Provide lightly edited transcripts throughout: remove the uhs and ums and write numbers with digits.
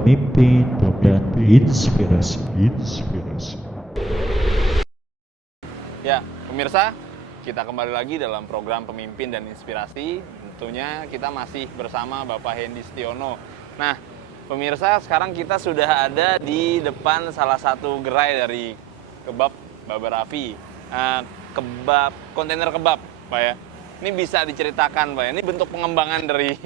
pemimpin dan inspirasi. Ya, pemirsa, kita kembali lagi dalam program Pemimpin dan Inspirasi. Tentunya kita masih bersama Bapak Hendy Setiono. Nah, pemirsa, sekarang kita sudah ada di depan salah satu gerai dari kebab Baba Raffi. Kontainer kebab, Pak ya. Ini bisa diceritakan, Pak ya. Ini bentuk pengembangan dari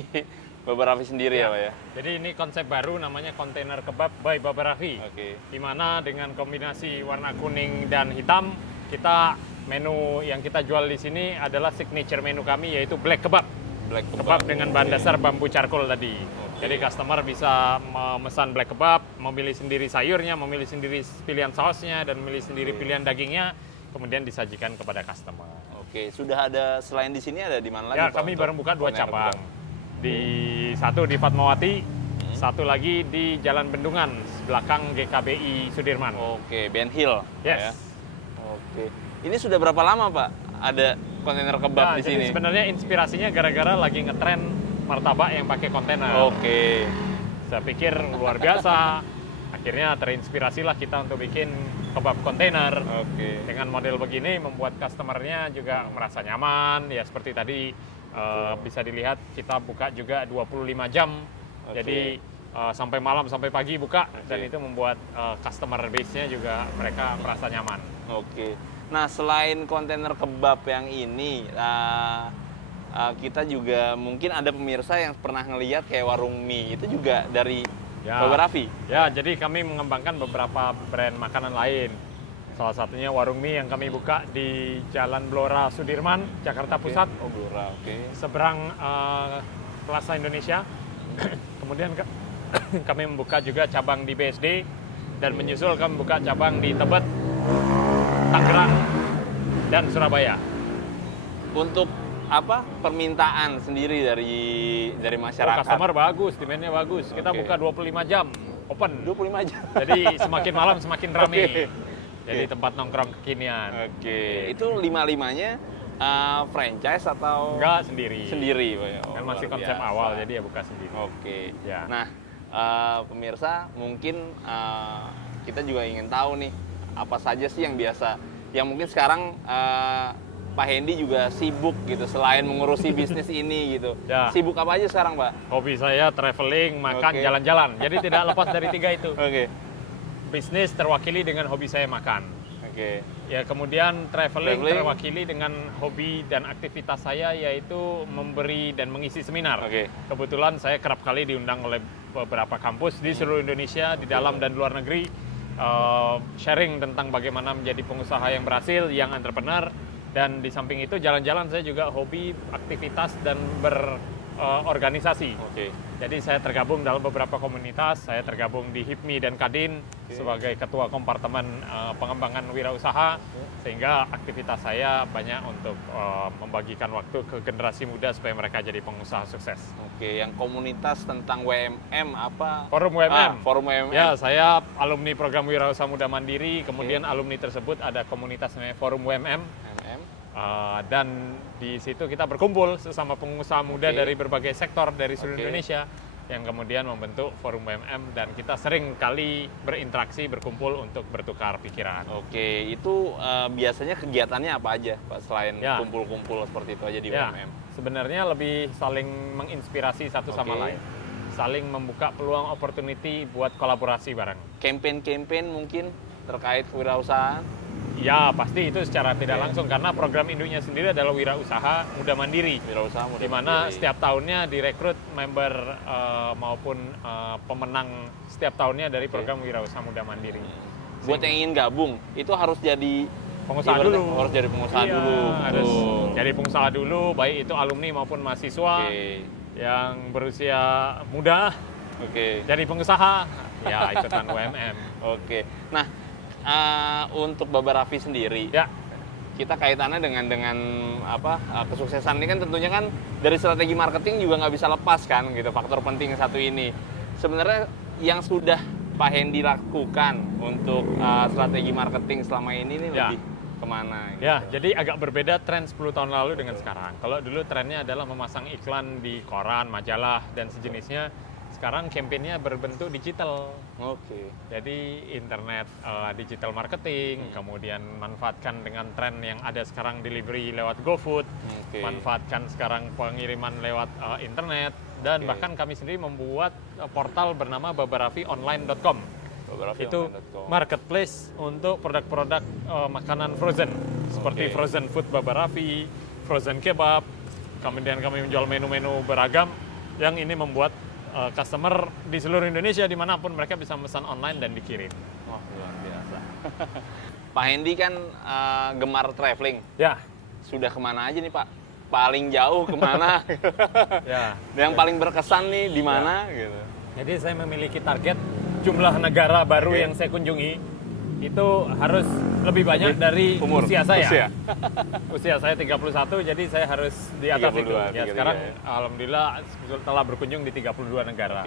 Baba Raffi sendiri ya, Pak ya. Jadi ini konsep baru namanya kontainer kebab by Baba Raffi. Oke. Di mana dengan kombinasi warna kuning dan hitam, kita menu yang kita jual di sini adalah signature menu kami, yaitu black kebab. Black Kebab dengan bahan dasar bambu charcoal tadi. Jadi customer bisa memesan black kebab, memilih sendiri sayurnya, memilih sendiri pilihan sausnya, dan memilih sendiri pilihan dagingnya, kemudian disajikan kepada customer. Oke, sudah ada, selain di sini ada di mana lagi? Ya, Pak, kami untuk baru buka 2 kontainer cabang. kebab? Satu di Fatmawati, satu lagi di Jalan Bendungan, belakang GKBI Sudirman. Oke, Ben Hill. Yes. Ya. Oke. Ini sudah berapa lama, Pak? Ada kontainer kebab Nah, di jadi sini? sebenarnya inspirasinya gara-gara lagi ngetren martabak yang pakai kontainer. Oke. Saya pikir luar biasa. Akhirnya terinspirasilah kita untuk bikin kebab kontainer. Oke. Dengan model begini membuat customernya juga merasa nyaman. Ya seperti tadi bisa dilihat kita buka juga 25 jam. Oke. Jadi sampai malam sampai pagi buka, dan Oke. itu membuat customer base-nya juga mereka merasa nyaman. Oke. Nah, selain kontainer kebab yang ini, kita juga mungkin ada pemirsa yang pernah ngelihat kayak warung mie, itu juga dari Baba Raffi? Ya, jadi kami mengembangkan beberapa brand makanan lain. Salah satunya warung mie yang kami buka di Jalan Blora Sudirman, Jakarta Pusat. Oh, Blora, oke. Seberang Plaza Indonesia. Kemudian kami membuka juga cabang di BSD, dan menyusul kami membuka cabang di Tebet, Tangerang, dan Surabaya. Untuk apa permintaan sendiri dari masyarakat? Customer bagus, demand-nya bagus. Kita Oke. buka 25 jam, open. 25 jam. Jadi semakin malam semakin ramai. Oke. Jadi tempat nongkrong kekinian. Oke. Itu lima-limanya franchise atau Enggak, sendiri. sendiri, Pak ya? Oh, Kan masih luar konsep biasa. awal, jadi ya buka sendiri. Oke. Ya. Nah, pemirsa, mungkin kita juga ingin tahu nih, apa saja sih yang mungkin sekarang Pak Hendy juga sibuk gitu, selain mengurusi bisnis ini gitu. Ya. Sibuk apa aja sekarang, Pak? Hobi saya traveling, makan, Oke. jalan-jalan. Jadi tidak lepas dari 3 itu. Oke. Bisnis terwakili dengan hobi saya makan. Oke. Ya, kemudian traveling Traveling. terwakili dengan hobi dan aktivitas saya, yaitu memberi dan mengisi seminar. Oke. Kebetulan saya kerap kali diundang oleh beberapa kampus di seluruh Indonesia, di dalam dan luar negeri, sharing tentang bagaimana menjadi pengusaha yang berhasil, yang entrepreneur. Dan di samping itu jalan-jalan saya juga hobi aktivitas dan berorganisasi. Oke. Jadi saya tergabung dalam beberapa komunitas, saya tergabung di HIPMI dan Kadin sebagai ketua kompartemen pengembangan wirausaha, sehingga aktivitas saya banyak untuk membagikan waktu ke generasi muda supaya mereka jadi pengusaha sukses. Oke, yang komunitas tentang WMM apa? Forum WMM. Forum WMM. Ya, saya alumni program Wirausaha Muda Mandiri, kemudian alumni tersebut ada komunitas namanya Forum WMM. WMM. Dan di situ kita berkumpul sesama pengusaha muda Oke. dari berbagai sektor dari seluruh Oke. Indonesia, yang kemudian membentuk Forum WMM, dan kita sering kali berinteraksi, berkumpul untuk bertukar pikiran. Oke, itu biasanya kegiatannya apa aja, Pak, selain Ya. kumpul-kumpul seperti itu aja di Ya, WMM? sebenarnya lebih saling menginspirasi satu sama Oke. lain, saling membuka peluang opportunity buat kolaborasi bareng. Campaign-campaign mungkin terkait kewirausahaan? Ya, pasti itu secara tidak Oke. langsung, karena program induknya sendiri adalah Wirausaha Muda Mandiri, Wirausaha Muda di mana Mandiri. setiap tahunnya direkrut member maupun pemenang setiap tahunnya dari program Wirausaha Muda Mandiri. Buat yang ingin gabung, itu harus jadi Pengusaha ibaratnya dulu. Harus jadi pengusaha Iya, dulu. harus Betul. jadi pengusaha dulu, baik itu alumni maupun mahasiswa Oke. yang berusia muda, Oke. jadi pengusaha, ya ikutan WMM. Oke. Nah, untuk Baba Raffi sendiri, Ya, kita kaitannya dengan apa kesuksesan ini kan tentunya kan dari strategi marketing juga nggak bisa lepas kan gitu, faktor penting satu ini. Sebenarnya yang sudah Pak Hendy lakukan untuk strategi marketing selama ini nih Ya. lebih kemana? Gitu. ya, jadi agak berbeda tren 10 tahun lalu dengan sekarang. Kalau dulu trennya adalah memasang iklan di koran, majalah, dan sejenisnya. sekarang kampanyenya berbentuk digital. Oke. Jadi internet, digital marketing, kemudian manfaatkan dengan tren yang ada sekarang delivery lewat GoFood, manfaatkan sekarang pengiriman lewat internet, dan bahkan kami sendiri membuat portal bernama babaraffi.online.com. Itu marketplace untuk produk-produk makanan frozen, seperti frozen food Baba Raffi, frozen kebab. Kemudian kami menjual menu-menu beragam yang ini membuat customer di seluruh Indonesia dimanapun mereka bisa pesan online dan dikirim. Wah, luar biasa. Pak Hendy kan gemar traveling. Ya. Sudah kemana aja nih Pak? Paling jauh kemana? Ya. Yang paling berkesan nih di mana? Gitu. Jadi saya memiliki target jumlah negara baru yang saya kunjungi itu harus lebih banyak dari usia saya. Usia saya 31, jadi saya harus di atas 32, itu. Ya, sekarang alhamdulillah telah berkunjung di 32 negara.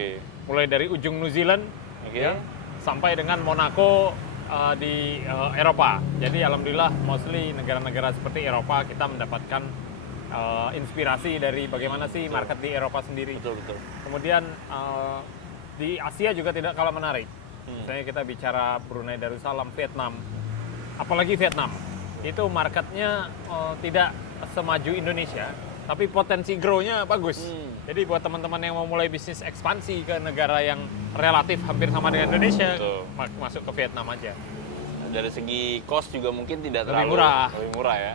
Mulai dari ujung New Zealand ya, sampai dengan Monaco di Eropa. Jadi alhamdulillah mostly negara-negara seperti Eropa kita mendapatkan inspirasi dari bagaimana sih market di Eropa sendiri. Betul. Kemudian di Asia juga tidak kalah menarik. Misalnya kita bicara Brunei Darussalam, Vietnam, apalagi Vietnam, itu marketnya tidak semaju Indonesia, tapi potensi grow-nya bagus. Jadi buat teman-teman yang mau mulai bisnis ekspansi ke negara yang relatif hampir sama dengan Indonesia, masuk ke Vietnam aja. Dari segi cost juga mungkin tidak Lebih terlalu murah. lebih murah ya.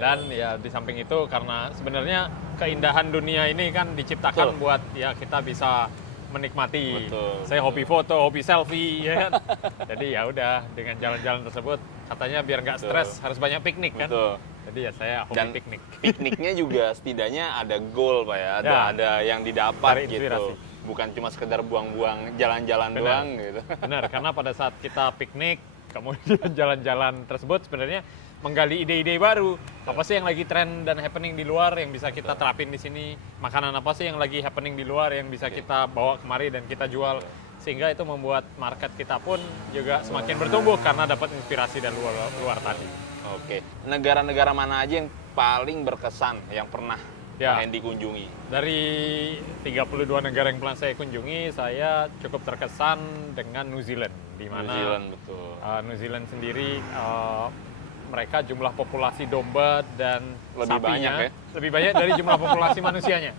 Dan ya di samping itu karena sebenarnya keindahan dunia ini kan diciptakan buat ya kita bisa menikmati. Saya hobi foto, hobi selfie, ya kan. Jadi ya udah dengan jalan-jalan tersebut katanya biar nggak stres harus banyak piknik kan. Jadi ya saya hobi piknik. Pikniknya juga setidaknya ada goal Pak ya, ada yang didapat gitu. Bukan cuma sekedar buang-buang jalan-jalan doang gitu. Benar, karena pada saat kita piknik kemudian jalan-jalan tersebut sebenarnya menggali ide-ide baru. Apa sih yang lagi tren dan happening di luar yang bisa kita terapin di sini? Makanan apa sih yang lagi happening di luar yang bisa kita bawa kemari dan kita jual? Sehingga itu membuat market kita pun juga semakin bertumbuh karena dapat inspirasi dari luar tadi. Oke. Negara-negara mana aja yang paling berkesan yang pernah Pak Hendy kunjungi? Dari 32 negara yang pernah saya kunjungi, saya cukup terkesan dengan New Zealand. Di mana New Zealand, betul. New Zealand sendiri mereka jumlah populasi domba dan lebih sapinya banyak, lebih banyak dari jumlah populasi manusianya.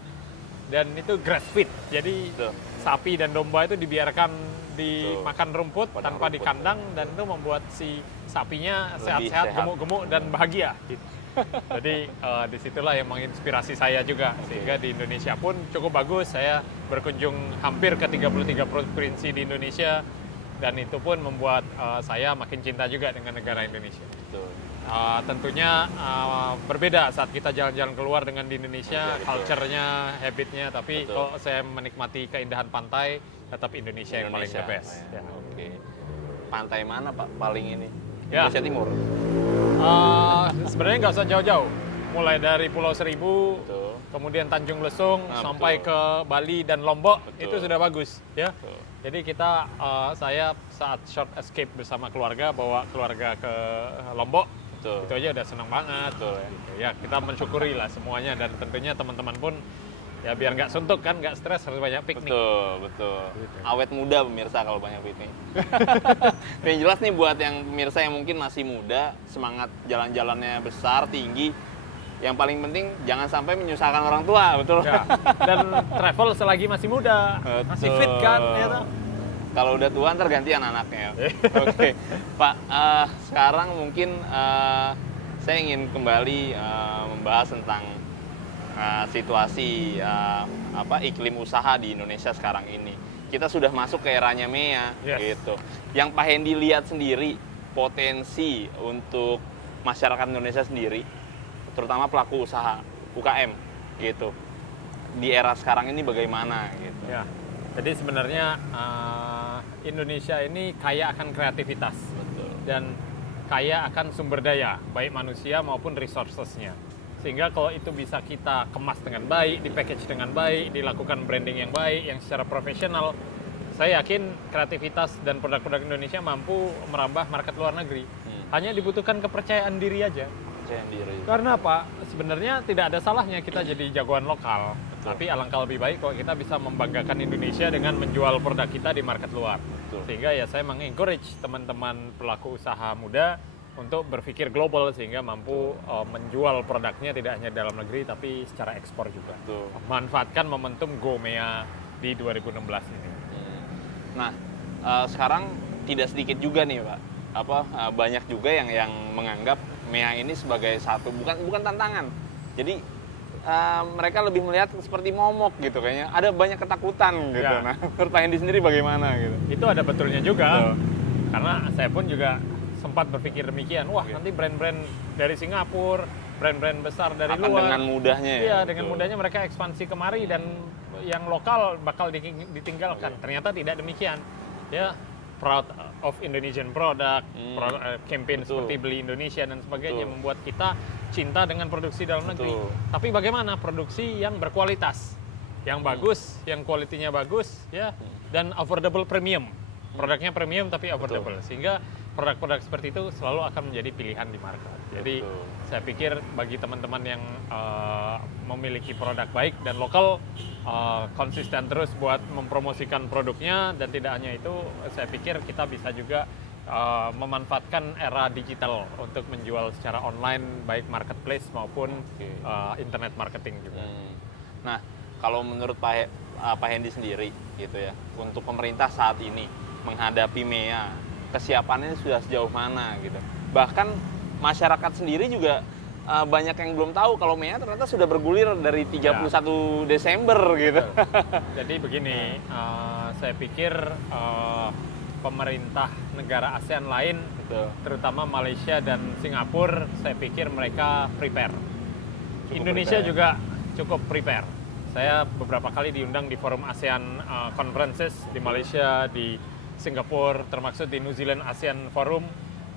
Dan itu grass feed, jadi sapi dan domba itu dibiarkan dimakan rumput tanpa dikandang, dan itu membuat si sapinya sehat-sehat, gemuk-gemuk dan bahagia. Gitu. Jadi disitulah yang menginspirasi saya juga, sehingga di Indonesia pun cukup bagus. Saya berkunjung hampir ke 33 provinsi di Indonesia, dan itu pun membuat saya makin cinta juga dengan negara Indonesia. Tentunya berbeda saat kita jalan-jalan keluar dengan di Indonesia, culture-nya, habit-nya, tapi kalau saya menikmati keindahan pantai, tetap Indonesia yang paling the best. Pantai mana Pak paling ini? Indonesia Timur? Sebenarnya nggak usah jauh-jauh, mulai dari Pulau Seribu, kemudian Tanjung Lesung, sampai ke Bali dan Lombok, itu sudah bagus. Ya. Jadi saya saat short escape bersama keluarga, bawa keluarga ke Lombok, itu aja udah senang banget. Ya, kita mensyukuri lah semuanya, dan tentunya teman-teman pun ya biar nggak suntuk kan, nggak stres, harus banyak piknik. Betul. Gitu. Awet muda pemirsa kalau banyak piknik. Yang jelas nih buat yang pemirsa yang mungkin masih muda, semangat jalan-jalannya besar, tinggi. Yang paling penting jangan sampai menyusahkan orang tua, betul. Ya. Dan travel selagi masih muda, masih fit kan, ya. Kalau udah tua ntar ganti anak-anaknya. Oke, Pak. Sekarang mungkin saya ingin kembali membahas tentang situasi iklim usaha di Indonesia sekarang ini. Kita sudah masuk ke eranya MEA, gitu. Yang Pak Hendy lihat sendiri potensi untuk masyarakat Indonesia sendiri, terutama pelaku usaha UKM, gitu. Di era sekarang ini bagaimana, gitu? Ya. Jadi sebenarnya Indonesia ini kaya akan kreativitas. Dan kaya akan sumber daya, baik manusia maupun resources-nya. Sehingga kalau itu bisa kita kemas dengan baik, di-package dengan baik, dilakukan branding yang baik, yang secara profesional, saya yakin kreativitas dan produk-produk Indonesia mampu merambah market luar negeri. Hanya dibutuhkan kepercayaan diri aja. Karena apa? Sebenarnya tidak ada salahnya kita jadi jagoan lokal. Tapi alangkah lebih baik kalau kita bisa membanggakan Indonesia dengan menjual produk kita di market luar. Betul. Sehingga ya saya mengencourage teman-teman pelaku usaha muda untuk berpikir global sehingga mampu menjual produknya tidak hanya dalam negeri tapi secara ekspor juga. Betul. Manfaatkan momentum GoMea di 2016 ini. Nah, sekarang tidak sedikit juga nih Pak, banyak juga yang menganggap MEA ini sebagai satu bukan tantangan. Jadi mereka lebih melihat seperti momok gitu kayaknya. Ada banyak ketakutan gitu. Ya. Nah, menurut Pak Hendy sendiri bagaimana gitu? Itu ada betulnya juga. Betul. Karena saya pun juga sempat berpikir demikian. Wah, nanti brand-brand dari Singapura, brand-brand besar dari Akan luar. dengan mudahnya ya. Iya, dengan Betul. mudahnya mereka ekspansi kemari dan yang lokal bakal ditinggalkan. Ternyata tidak demikian. Ya, proud of Indonesian product, campaign Betul. seperti Beli Indonesia dan sebagainya Betul. membuat kita cinta dengan produksi dalam negeri. Betul. Tapi bagaimana produksi yang berkualitas, yang bagus, yang kualitinya bagus, ya, dan affordable premium. Produknya premium tapi affordable, sehingga produk-produk seperti itu selalu akan menjadi pilihan di market. Jadi Betul. saya pikir bagi teman-teman yang memiliki produk baik dan lokal, konsisten terus buat mempromosikan produknya, dan tidak hanya itu, saya pikir kita bisa juga memanfaatkan era digital untuk menjual secara online, baik marketplace maupun internet marketing juga. Nah, kalau menurut Pak Hendy sendiri gitu ya, untuk pemerintah saat ini menghadapi MEA, kesiapannya sudah sejauh mana gitu. Bahkan masyarakat sendiri juga banyak yang belum tahu kalau MEA ternyata sudah bergulir dari 31 Desember gitu. Jadi begini, saya pikir pemerintah negara ASEAN lain, Betul. terutama Malaysia dan Singapura, saya pikir mereka prepare. Indonesia prepare. juga cukup prepare. Saya beberapa kali diundang di forum ASEAN conferences di Malaysia, di Singapura, termasuk di New Zealand ASEAN Forum.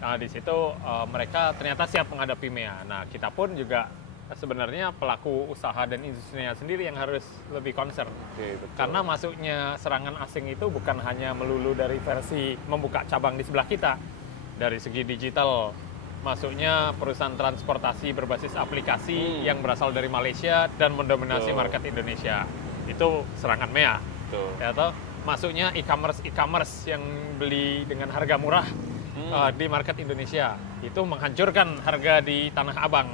Nah, di situ mereka ternyata siap menghadapi MEA. Nah, kita pun juga sebenarnya pelaku usaha dan industrinya sendiri yang harus lebih concern. Oke, betul. Karena masuknya serangan asing itu bukan hanya melulu dari versi membuka cabang di sebelah kita. Dari segi digital, masuknya perusahaan transportasi berbasis aplikasi yang berasal dari Malaysia dan mendominasi Betul. market Indonesia. Itu serangan MEA. Betul. Ya toh? Masuknya e-commerce yang beli dengan harga murah di market Indonesia. Itu menghancurkan harga di Tanah Abang.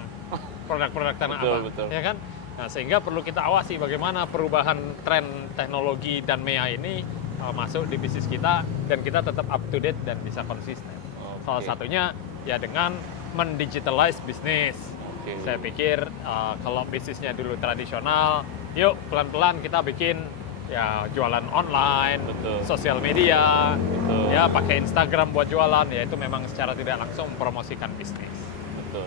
Produk-produk Tanah Betul, Abang. betul. Ya kan? Nah, sehingga perlu kita awasi bagaimana perubahan tren teknologi dan MEA ini masuk di bisnis kita, dan kita tetap up to date dan bisa konsisten. Salah satunya ya dengan mendigitalize bisnis. Saya pikir kalau bisnisnya dulu tradisional, yuk pelan-pelan kita bikin ya jualan online, sosial media, ya pakai Instagram buat jualan, ya itu memang secara tidak langsung mempromosikan bisnis. Betul.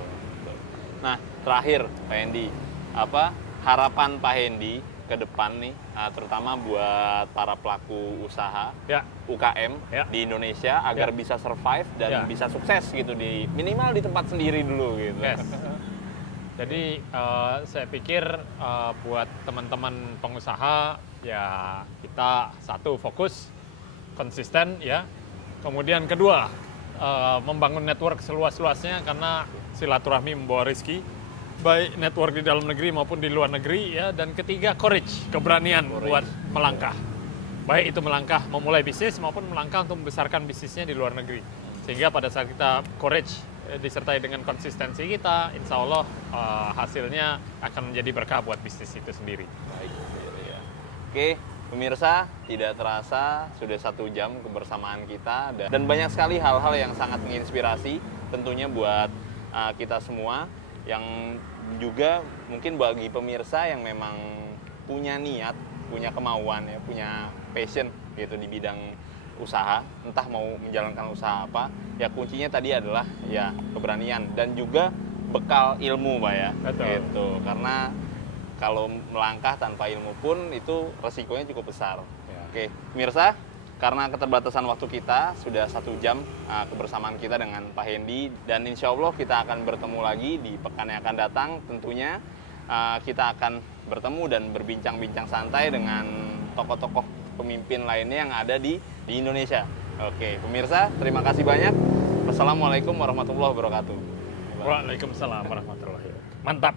Nah, terakhir Pak Hendy, apa harapan Pak Hendy ke depan nih, terutama buat para pelaku usaha UKM di Indonesia agar bisa survive dan bisa sukses gitu, di minimal di tempat sendiri dulu gitu. Yes. Jadi saya pikir buat teman-teman pengusaha, ya kita satu fokus konsisten ya. Kemudian kedua membangun network seluas-luasnya, karena silaturahmi membawa rezeki, baik network di dalam negeri maupun di luar negeri ya. Dan ketiga courage, keberanian buat melangkah. Baik itu melangkah memulai bisnis maupun melangkah untuk membesarkan bisnisnya di luar negeri. Sehingga pada saat kita courage disertai dengan konsistensi kita, insya Allah hasilnya akan menjadi berkah buat bisnis itu sendiri. Baik, ya. Oke, pemirsa, tidak terasa sudah 1 jam kebersamaan kita, dan banyak sekali hal-hal yang sangat menginspirasi tentunya buat kita semua, yang juga mungkin bagi pemirsa yang memang punya niat, punya kemauan ya, punya passion gitu di bidang usaha, entah mau menjalankan usaha apa, ya kuncinya tadi adalah ya keberanian dan juga bekal ilmu, Pak ya. Betul. Gitu. Karena kalau melangkah tanpa ilmu pun itu resikonya cukup besar. Ya. Oke, pemirsa, karena keterbatasan waktu kita sudah 1 jam kebersamaan kita dengan Pak Hendy, dan insya Allah kita akan bertemu lagi di pekan yang akan datang. Tentunya kita akan bertemu dan berbincang-bincang santai dengan tokoh-tokoh pemimpin lainnya yang ada di Indonesia. Oke, pemirsa, terima kasih banyak. Wassalamualaikum warahmatullahi wabarakatuh. Waalaikumsalam warahmatullahi wabarakatuh. Mantap.